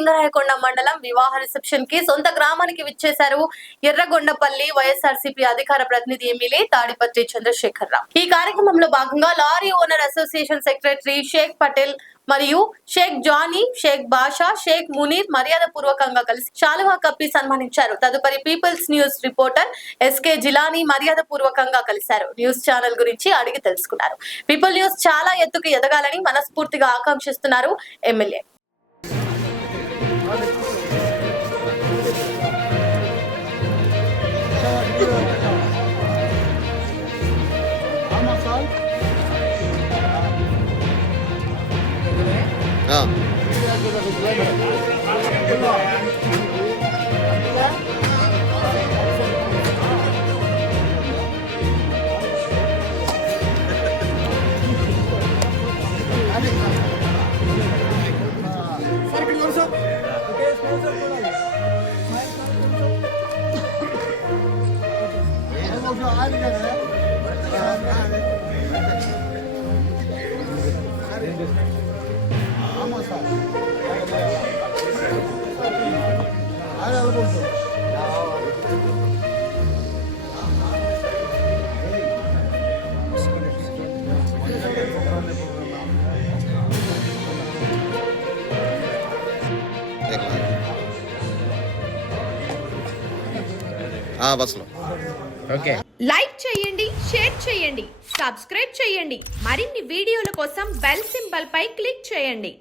సింగరాయకొండ మండలం వివాహ రిసెప్షన్ కి సొంత గ్రామానికి విచ్చేశారు ఎర్రగొండపల్లి వైఎస్ఆర్సీపీ అధికార ప్రతినిధి ఎమ్మెల్యే తాడిపత్రి చంద్రశేఖర్ రావు. ఈ కార్యక్రమంలో భాగంగా lorry owner association secretary Sheikh Patel మరియు షేక్ జానీ, షేక్ బాషా, షేక్ మునీర్ మర్యాదపూర్వకంగా కలిసి శాలువా కప్పి సన్మానించారు. తదుపరి people's news reporter SK Jilani మర్యాదపూర్వకంగా కలిశారు. న్యూస్ ఛానల్ గురించి అడిగి తెలుసుకున్నారు. పీపుల్ న్యూస్ చాలా ఎత్తుకు ఎదగాలని మనస్ఫూర్తిగా ఆకాంక్షిస్తున్నారు ఎమ్మెల్యే. లైక్ చేయండి, షేర్ చేయండి, సబ్స్క్రైబ్ చేయండి. మరిన్ని వీడియోల కోసం బెల్ సింబల్ పై క్లిక్ చేయండి.